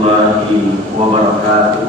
warahmatullahi wabarakatuh.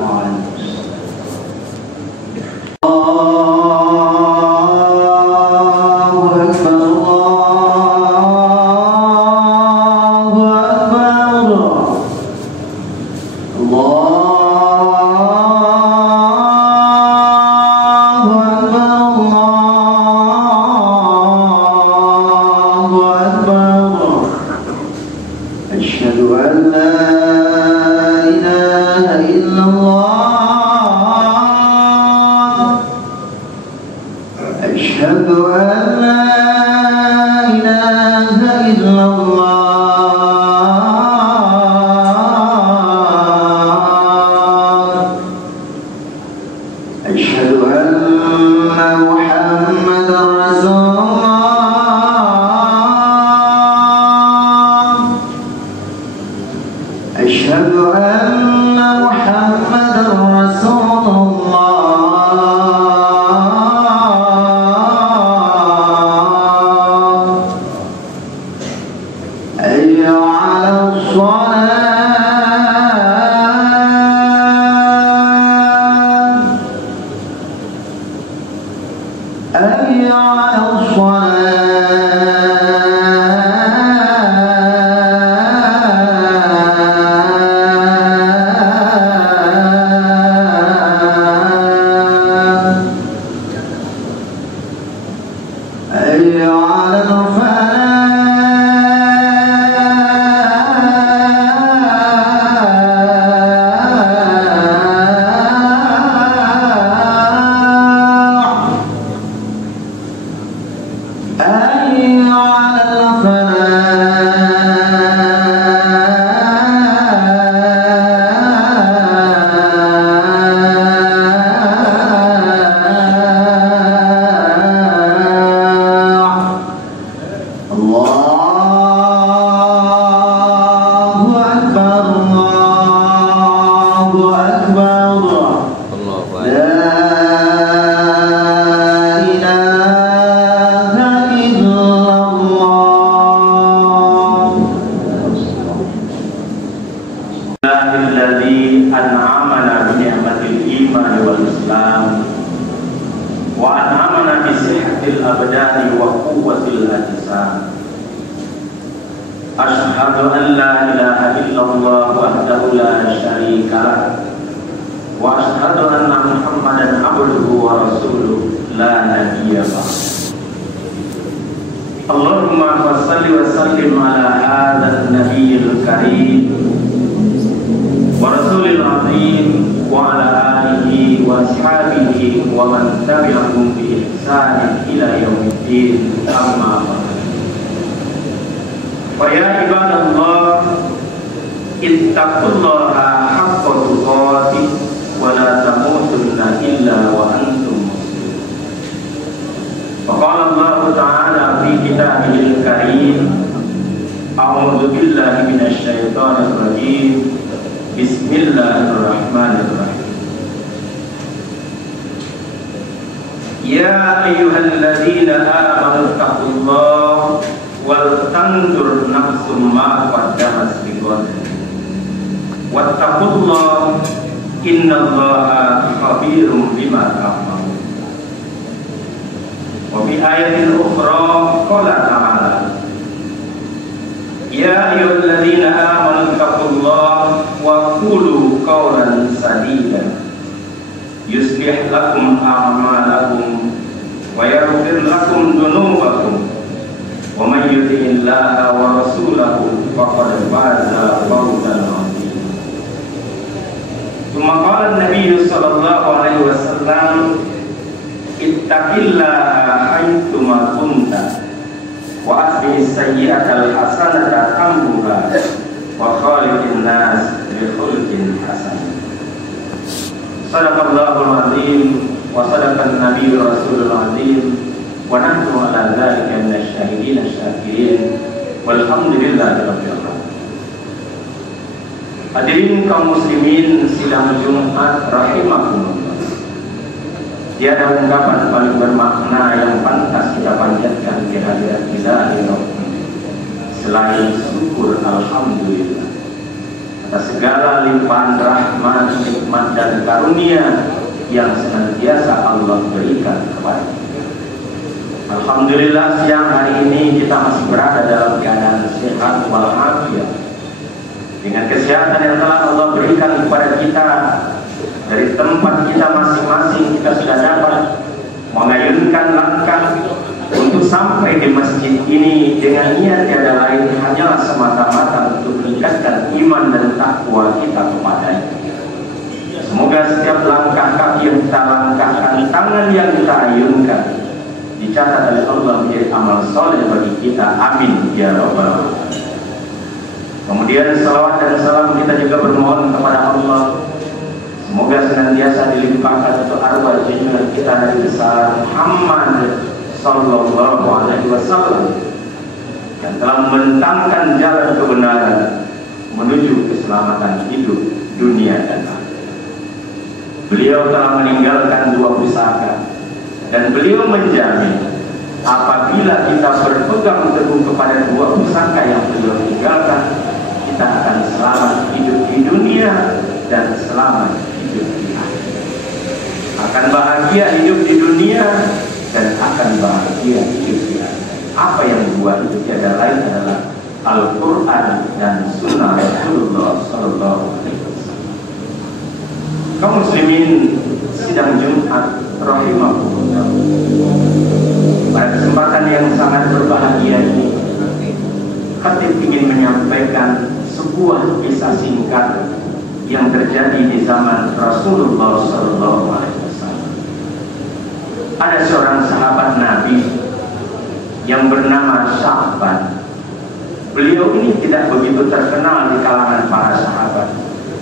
Hadirin kaum muslimin sidang Jumat rahimakumullah. Tiada ungkapan paling bermakna yang pantas kita panjatkan di hadirat ilahi Rabbana selain syukur alhamdulillah atas segala limpahan rahmat, nikmat dan karunia yang senantiasa Allah berikan kepada kita. Alhamdulillah siang hari ini kita masih berada dalam keadaan sehat walafiat. Dengan kesehatan yang telah Allah berikan kepada kita, dari tempat kita masing-masing kita sudah dapat mengayunkan langkah untuk sampai di masjid ini dengan niat tiada lain hanyalah semata-mata untuk meningkatkan iman dan takwa kita kepadanya. Semoga setiap langkah kaki yang kita langkahkan, tangan yang kita ayunkan, dicatat oleh Allah menjadi amal soleh bagi kita. Amin ya rabbal alamin. Kemudian salawat dan salam kita juga bermohon kepada Allah, semoga senantiasa dilimpahkan untuk arwah junjungan kita Nabi besar Muhammad sallallahu alaihi wasallam yang telah membentangkan jalan kebenaran menuju keselamatan hidup dunia dan akhirat. Beliau telah meninggalkan dua pusaka dan beliau menjamin apabila kita berpegang teguh kepada dua pusaka yang beliau tinggalkan, kita akan selamat hidup di dunia dan selamat hidup di akhirat. Akan bahagia hidup di dunia dan akan bahagia hidup di akhirat. Apa yang membuat itu tiada lain adalah Al-Quran dan Sunnah Rasulullah Sallallahu Alaihi Wasallam. Kaum muslimin sidang Jumat rahimahullah. Pada kesempatan yang sangat berbahagia ini, khatib ingin menyampaikan sebuah kisah singkat yang terjadi di zaman Rasulullah Sallallahu Alaihi Wasallam. Ada seorang sahabat Nabi yang bernama Sya'ban. Beliau ini tidak begitu terkenal di kalangan para sahabat,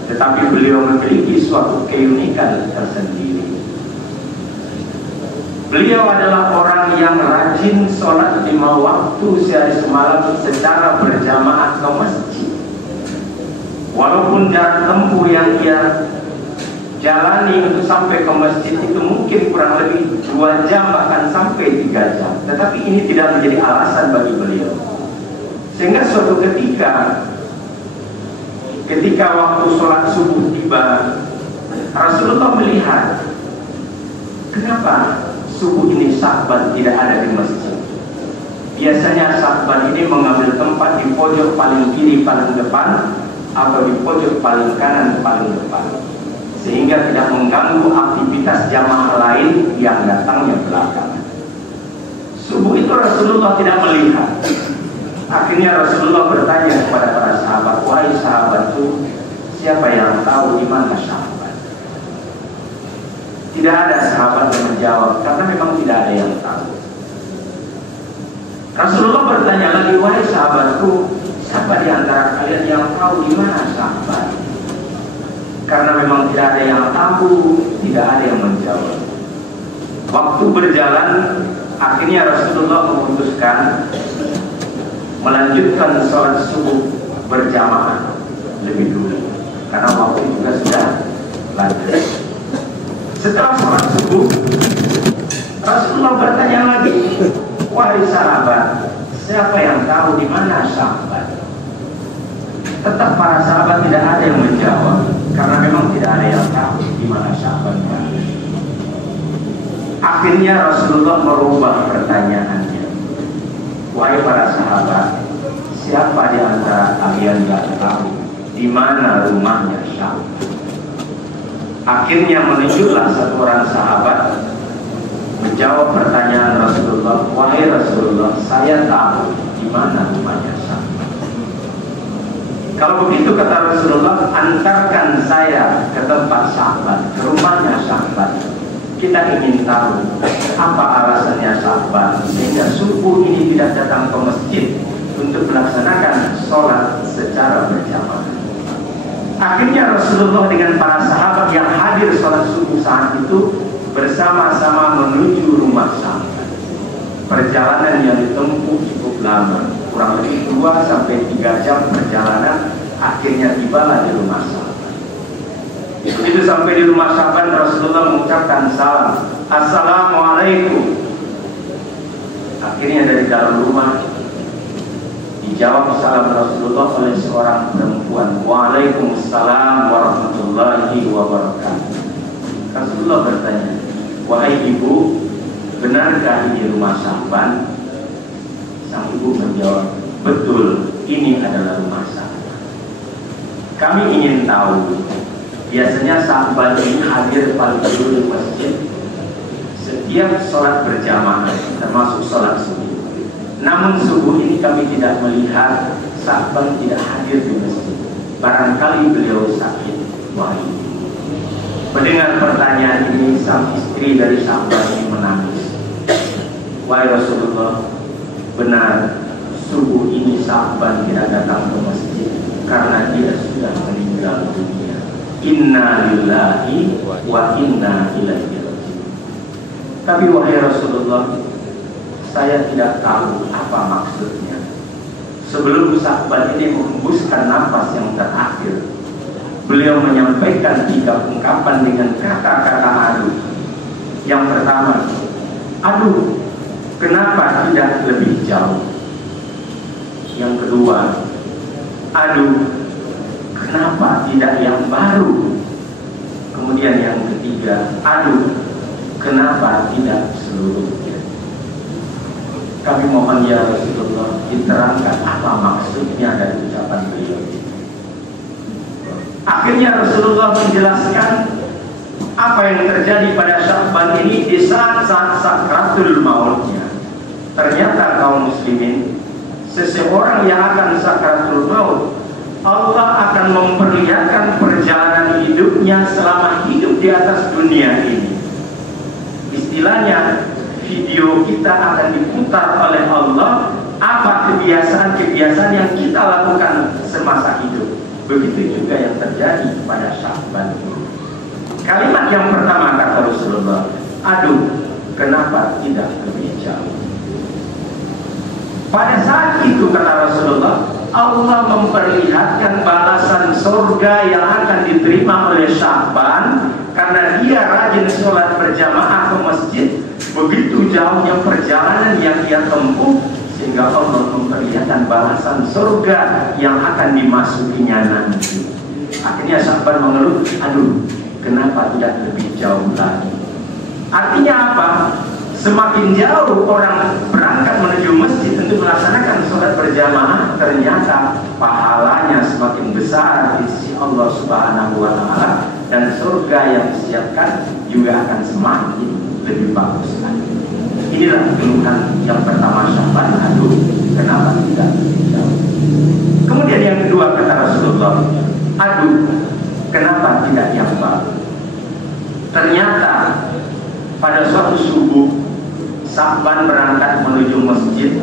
tetapi beliau memiliki suatu keunikan tersendiri. Beliau adalah orang yang rajin sholat 5 waktu sehari semalam secara berjamaah ke masjid. Walaupun jarak tempuh yang ia jalani untuk sampai ke masjid itu mungkin kurang lebih 2 jam bahkan sampai 3 jam, tetapi ini tidak menjadi alasan bagi beliau. Sehingga suatu ketika waktu sholat subuh tiba, Rasulullah melihat kenapa subuh ini Sya'ban tidak ada di masjid. Biasanya Sya'ban ini mengambil tempat di pojok paling kiri paling depan atau di pojok paling kanan paling depan, sehingga tidak mengganggu aktivitas jamaah lain yang datangnya belakangan. Subuh itu Rasulullah tidak melihat. Akhirnya Rasulullah bertanya kepada para sahabat, wahai sahabatku, siapa yang tahu di mana Sya'ban? Tidak ada sahabat yang menjawab karena memang tidak ada yang tahu. Rasulullah bertanya lagi, wahai sahabatku, siapa di antara kalian yang tahu di mana Sya'ban? Karena memang tidak ada yang tahu, tidak ada yang menjawab. Waktu berjalan, akhirnya Rasulullah memutuskan melanjutkan sholat subuh berjamaah lebih dulu, karena waktu juga sudah lanjut. Setelah sholat subuh, Rasulullah bertanya lagi, wahai sahabat, siapa yang tahu di mana Sya'ban? Tetap para sahabat tidak ada yang menjawab, karena memang tidak ada yang tahu di mana Sya'ban. Akhirnya Rasulullah merubah pertanyaannya, wahai para sahabat, siapa di antara kalian yang tahu di mana rumahnya Sya'ban? Akhirnya menunjuklah satu orang sahabat menjawab pertanyaan Rasulullah, wahai Rasulullah, saya tahu di mana rumahnya Sya'ban. Kalau begitu kata Rasulullah, antarkan saya ke tempat Sya'ban, ke rumahnya Sya'ban. Kita ingin tahu apa alasannya Sya'ban sehingga subuh ini tidak datang ke masjid untuk melaksanakan sholat secara berjamaah. Akhirnya Rasulullah dengan para sahabat yang hadir sholat subuh saat itu bersama-sama menuju rumah Sya'ban. Perjalanan yang ditempuh cukup lama, kurang lebih 2-3 jam perjalanan. Akhirnya tibalah di rumah Sya'ban. Begitu sampai di rumah Sya'ban, Rasulullah mengucapkan salam, Assalamualaikum. Akhirnya dari dalam rumah Dijawab salam Rasulullah oleh seorang perempuan. Waalaikumsalam warahmatullahi wabarakatuh. Rasulullah bertanya, wahai ibu, benarkah ini rumah Syahban? Sang ibu menjawab, betul, ini adalah rumah Syahban. Kami ingin tahu, biasanya Syahban ini hadir paling dulu di masjid setiap sholat berjamaah, termasuk sholat subuh. Namun subuh ini kami tidak melihat Syahban tidak hadir di masjid. Barangkali beliau sakit. Wahai ibu. Mendengar pertanyaan ini, sang istri dari Syahban ini menangis. Wahai Rasulullah, benar subuh ini Syahban tidak datang ke masjid karena dia sudah meninggal dunia. Inna lillahi wa inna ilaihi raji'un. Tapi wahai Rasulullah, saya tidak tahu apa maksudnya. Sebelum Syahban ini menghembuskan nafas yang terakhir, beliau menyampaikan 3 ungkapan dengan kata-kata aduh. Yang pertama, aduh, kenapa tidak lebih jauh? Yang kedua, aduh, kenapa tidak yang baru? Kemudian yang ketiga, aduh, kenapa tidak seluruhnya? Kami mohon ya Rasulullah, diterangkan apa maksudnya dari ucapan beliau. Akhirnya Rasulullah menjelaskan apa yang terjadi pada Syahban ini di saat-saat sakratul mautnya. Ternyata kaum muslimin, seseorang yang akan sakratul maut, Allah akan memperlihatkan perjalanan hidupnya selama hidup di atas dunia ini. Istilahnya, video kita akan diputar oleh Allah apa kebiasaan-kebiasaan yang kita lakukan semasa hidup. Begitu juga yang terjadi pada Syahban. Kalimat yang pertama kata Rasulullah, aduh, kenapa tidak lebih jauh? Pada saat itu kata Rasulullah, Allah memperlihatkan balasan surga yang akan diterima oleh Syahban karena dia rajin sholat berjamaah ke masjid. Begitu jauhnya perjalanan yang dia tempuh, sehingga Allah memperlihatkan balasan surga yang akan dimasukinya nanti. Akhirnya Syahban mengeluh, aduh, kenapa tidak lebih jauh lagi? Artinya apa? Semakin jauh orang berangkat menuju masjid untuk melaksanakan sholat berjamaah, ternyata pahalanya semakin besar di sisi Allah Subhanahu wa Ta'ala, dan surga yang disiapkan juga akan semakin lebih bagus lagi. Inilah keluhan yang pertama Syahban, aduh, kenapa tidak lebih jauh? Kemudian yang kedua kata Rasulullah, aduh, kenapa tidak yang baru? Ternyata pada suatu subuh Syahban berangkat menuju masjid,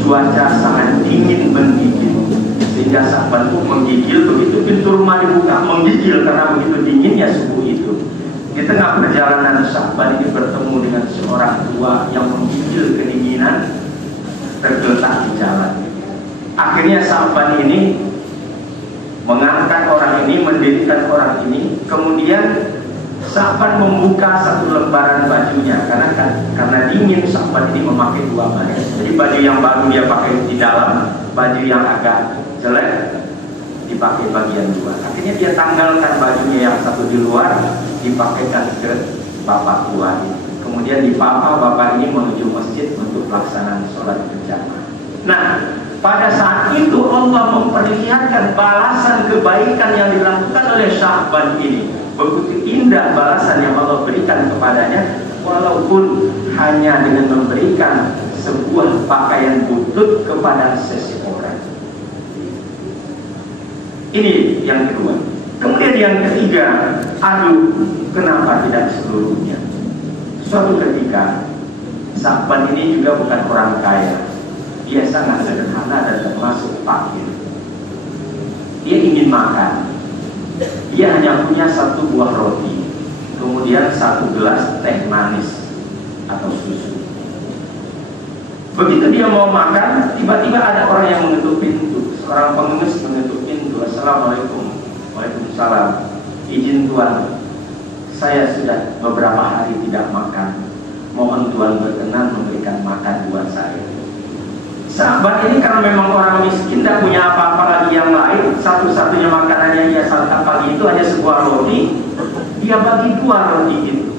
cuaca sangat dingin menggigil, sehingga Syahban pun menggigil. Begitu pintu rumah dibuka, menggigil karena begitu dinginnya subuh itu. Di tengah perjalanan Syahban ini bertemu dengan seorang tua yang menggigil kedinginan, tergeletak di jalan. Akhirnya Syahban ini mengangkat orang ini, mendirikan orang ini, kemudian Syahban membuka satu lembaran bajunya karena dingin. Syahban ini memakai 2 baju. Jadi baju yang baru dia pakai di dalam, baju yang agak jelek dipakai bagian luar. Akhirnya dia tanggalkan bajunya yang satu di luar, dipakaikan ke bapak tua. Kemudian dipapa bapak ini menuju masjid untuk pelaksanaan sholat berjamaah. Nah, pada saat itu Allah memperlihatkan balasan kebaikan yang dilakukan oleh Syahban ini. Begitu indah balasan yang Allah berikan kepadanya, walaupun hanya dengan memberikan sebuah pakaian butut kepada seseorang. Ini yang kedua. Kemudian yang ketiga, aduh, kenapa tidak seluruhnya? Suatu ketika, Syahban ini juga bukan orang kaya. Dia sangat sederhana dan termasuk fakir. Dia ingin makan. Dia hanya punya 1 buah roti, kemudian 1 gelas teh manis atau susu. Begitu dia mau makan, tiba-tiba ada orang yang mengetuk pintu. Seorang pengemis mengetuk pintu. Assalamualaikum. Waalaikumsalam. Izin Tuan, saya sudah beberapa hari tidak makan. Mohon Tuan berkenan memberikan makan buat saya. Sahabat ini karena memang orang miskin, tidak punya apa-apa lagi yang lain, satu-satunya makanan yang dia santap pagi itu hanya sebuah roti. Dia bagi 2 roti itu.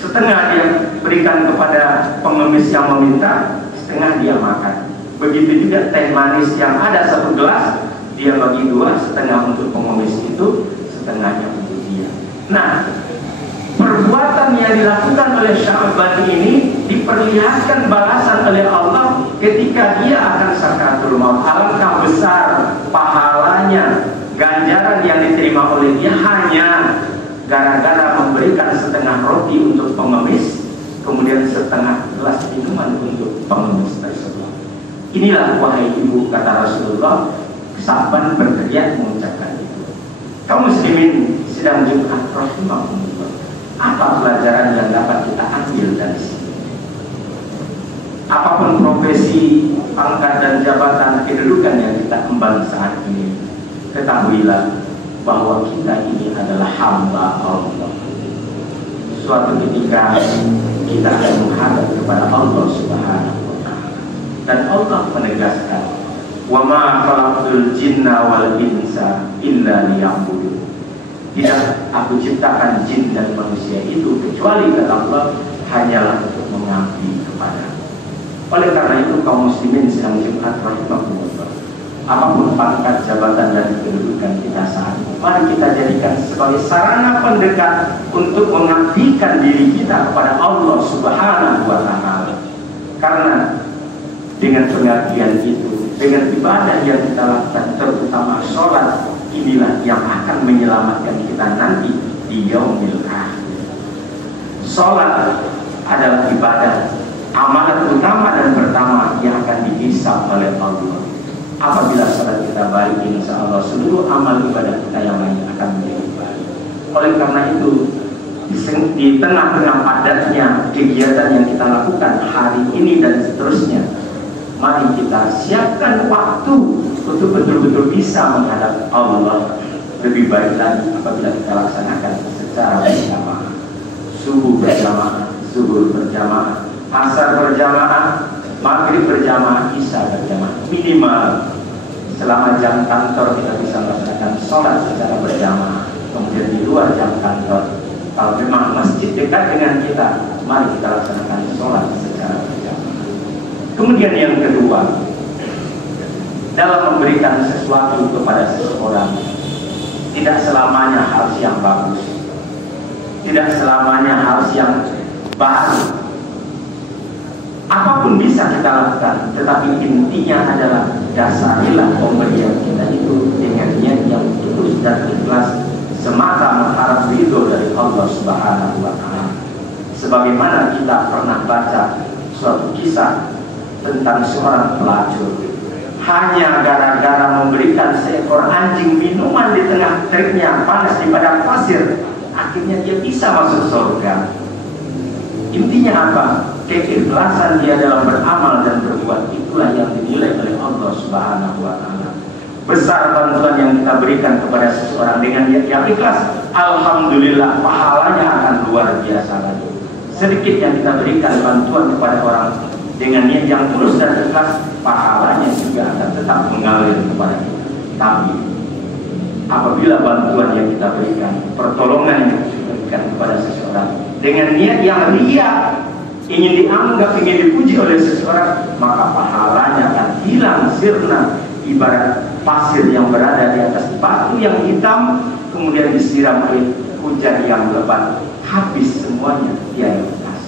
Setengah dia berikan kepada pengemis yang meminta, setengah dia makan. Begitu juga teh manis yang ada 1 gelas, dia bagi 2, setengah untuk pengemis itu, setengahnya untuk dia. Nah, perbuatan yang dilakukan oleh Sya'ban ini diperlihatkan balasan oleh Allah ketika dia akan sakaratul maut. Alangkah besar pahalanya, ganjaran yang diterima oleh dia hanya gara-gara memberikan setengah roti untuk pengemis, kemudian setengah gelas minuman untuk pengemis tersebut. Inilah wahai ibu, kata Rasulullah, Sya'ban berteriak mengucapkan itu. Kaum muslimin sedang Jumat rahimahumullah. Apa pelajaran yang dapat kita ambil dari sini? Apapun profesi, pangkat dan jabatan, kedudukan yang kita emban saat ini, ketahuilah bahwa kita ini adalah hamba Allah. Suatu ketika kita akan menghadap kepada Allah Subhanahu wa Ta'ala, dan Allah menegaskan, "Wa ma khalaqtul jinna wal insa illa liya'budun." Tidak aku ciptakan jin dan manusia itu kecuali kata Allah hanyalah untuk mengabdi kepada. Oleh karena itu kaum muslimin sedang Jumat rahimahumullah, apapun pangkat, jabatan dan kedudukan kita saat ini, mari kita jadikan sebagai sarana pendekat untuk mengabdikan diri kita kepada Allah Subhanahu wa Ta'ala. Karena dengan pengabdian itu, dengan ibadah yang kita lakukan, terutama sholat, inilah yang akan menyelamatkan kita nanti di yaumil akhir. Sholat adalah ibadah, amalan utama dan pertama yang akan dihisab oleh Allah. Apabila sholat kita baik, insya Allah seluruh amal ibadah kita yang lain akan menjadi baik. Oleh karena itu, di tengah-tengah padatnya kegiatan yang kita lakukan hari ini dan seterusnya, mari kita siapkan waktu untuk betul-betul bisa menghadap Allah. Lebih baik lagi apabila kita laksanakan secara berjamaah, subuh berjamaah, zuhur berjamaah, asar berjamaah, maghrib berjamaah, isya berjamaah. Minimal selama jam kantor kita bisa melaksanakan sholat secara berjamaah. Kemudian di luar jam kantor, kalau memang masjid dekat dengan kita, mari kita laksanakan sholat secara berjamaah. Kemudian yang kedua, dalam memberikan sesuatu kepada seseorang, tidak selamanya harus yang bagus, tidak selamanya harus yang baru. Apapun bisa kita lakukan, tetapi intinya adalah dasarilah pemberian kita itu dengan niat yang tulus dan ikhlas, semata mengharap ridho dari Allah Subhanahu wa Ta'ala. Sebagaimana kita pernah baca suatu kisah tentang seorang pelacur, hanya gara-gara memberikan seekor anjing minuman di tengah teriknya panas di padang pasir, akhirnya dia bisa masuk surga. Intinya apa? Keikhlasan dia dalam beramal dan berbuat, itulah yang dinilai oleh Allah Subhanahu wa Ta'ala. Besar bantuan yang kita berikan kepada seseorang dengan niat yang ikhlas, alhamdulillah pahalanya akan luar biasa lagi. Sedikit yang kita berikan bantuan kepada orang dengan niat yang tulus dan ikhlas, pahalanya juga akan tetap mengalir kepada kita. Tapi apabila bantuan yang kita berikan, pertolongan yang kita berikan kepada seseorang dengan niat yang ria, ingin dianggap, ingin dipuji oleh seseorang, maka pahalanya akan hilang sirna, ibarat pasir yang berada di atas batu yang hitam, kemudian disiram oleh hujan yang lebat, habis semuanya dia lepas.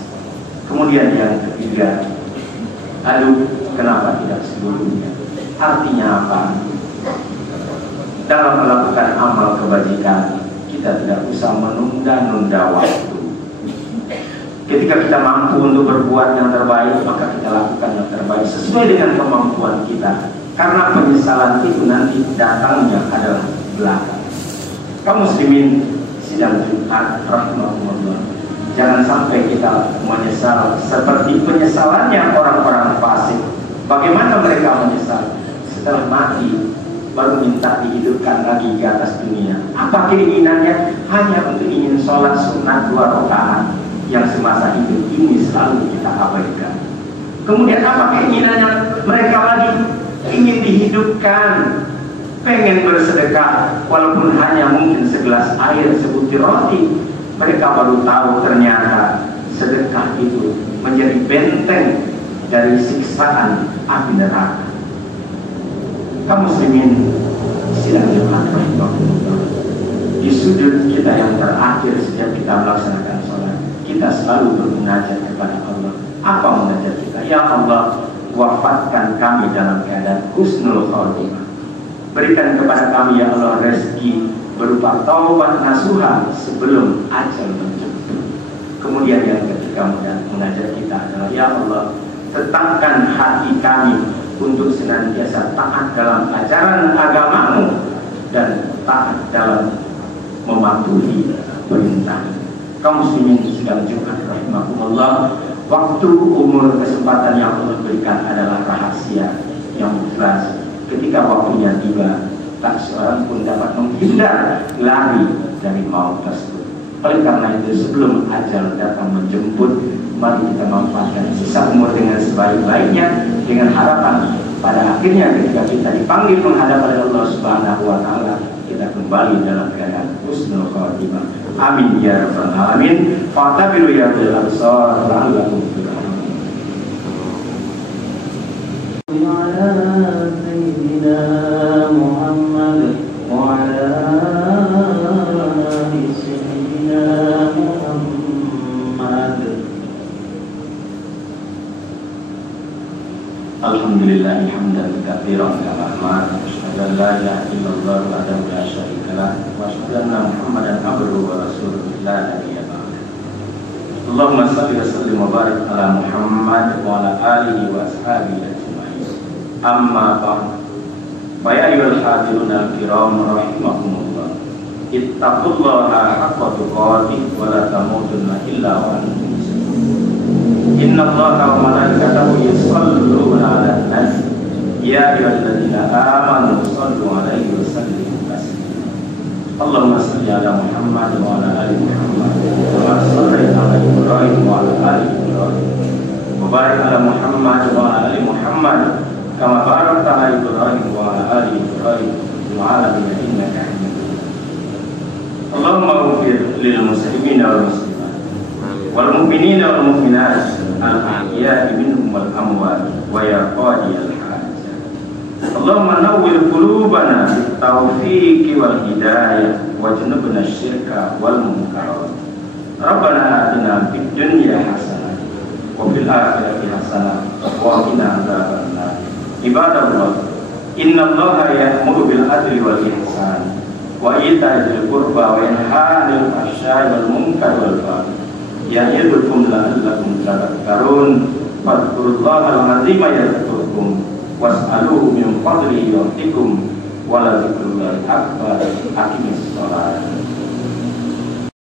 Kemudian yang ketiga, aduh, kenapa tidak sebelumnya? Artinya apa? Dalam melakukan amal kebajikan, kita tidak usah menunda-nunda waktu. Ketika kita mampu untuk berbuat yang terbaik, maka kita lakukan yang terbaik sesuai dengan kemampuan kita. Karena penyesalan itu nanti datangnya adalah belakang. Kaum muslimin sidang Jumat rahimahumullah, jangan sampai kita menyesal seperti penyesalannya orang-orang fasik. Bagaimana mereka menyesal? Setelah mati baru minta dihidupkan lagi ke atas dunia. Apa keinginannya? Hanya untuk ingin sholat sunat 2 rakaat yang semasa hidup ini selalu kita abaikan. Kemudian apa keinginannya mereka lagi? Ingin dihidupkan, pengen bersedekah, walaupun hanya mungkin segelas air, sebutir roti. Mereka baru tahu ternyata sedekah itu menjadi benteng dari siksaan api neraka. Kaum muslimin sidang Jumat rahimahumullah. Di sudut kita yang terakhir setiap kita melaksanakan sholat, kita selalu bermunajat kepada Allah. Apa munajat kita? Ya Allah, wafatkan kami dalam keadaan husnul khotimah. Berikan kepada kami ya Allah rezeki berupa taubat nasuha sebelum ajal menjemput. Kemudian yang ketiga munajat kita adalah ya Allah, tetapkan hati kami untuk senantiasa taat dalam ajaran agamamu dan taat dalam mematuhi perintah. Kaum muslimin sidang Jumat rahimakumullah, waktu, umur, kesempatan yang Allah berikan adalah rahasia yang ikhlas. Ketika waktunya tiba, tak seorang pun dapat menghindar lari dari maut tersebut. Oleh karena itu, sebelum ajal datang menjemput, mari kita manfaatkan sisa umur dengan sebaik-baiknya, dengan harapan pada akhirnya ketika kita dipanggil menghadap pada Allah Subhanahu wa Ta'ala, kita kembali dalam keadaan husnul khotimah. Amin ya rabbal alamin. Fa'tabiru ya bil absar la'allakum turhamun. Wa ala sayyidina Muhammad wa ala ali sayyidina Muhammad. Alhamdulillah hamdan katsiran kama amara. Asyhadu an la ilaha illallah wahdahu la syarika lah wa asyhadu anna Muhammadan abduhu wa rasuluhu la nabiyya ba'da. Allahumma shalli wa sallim wa barik ala Muhammad wa ala alihi wa ashabihi ajma'in. Amma ba'd. Fa ya ayyuhal hadirun al-kiram rahimakumullah. Ittaqullaha haqqa tuqatih wa la tamutunna illa wa antum muslimun. Inna Allaha wa malaikatahu yusholluna 'alan nabi. Ya ayyuhalladzina amanu shallu 'alaihi wa sallimu taslima. Allahumma shalli 'ala Muhammad wa 'ala ali Muhammad kama shallaita 'ala Ibrahim wa 'ala ali Ibrahim. Wa barik 'ala Muhammad wa 'ala ali Muhammad kama barakta 'ala Ibrahim wa 'ala ali Ibrahim fil 'alamin innaka Hamidum Majid. Allahumma ighfir lil muslimin wal muslimat wal mu'minin wal mu'minat al-ahya'i minhum wal amwat wa ya qadiyal hajat. Allahumma nawwir qulubana bit taufiqi wal hidayah wajnubna syirka wal munkarat. Rabbana atina fid dunya hasanah wa fil akhirati hasanah wa qina adzabannar. Ibadallah, innallaha ya'muru bil adli wal ihsan wa ita'i dzil qurba wa yanha 'anil fahsya'i wal munkari wal baghi. Ya'idukum la'allakum tadhakkarun. Fadhkurullahal 'azima yadhkurkum was'aluhu min fadlihi yu'tikum wa la dzikrullahi akbar. Aqimis shalah.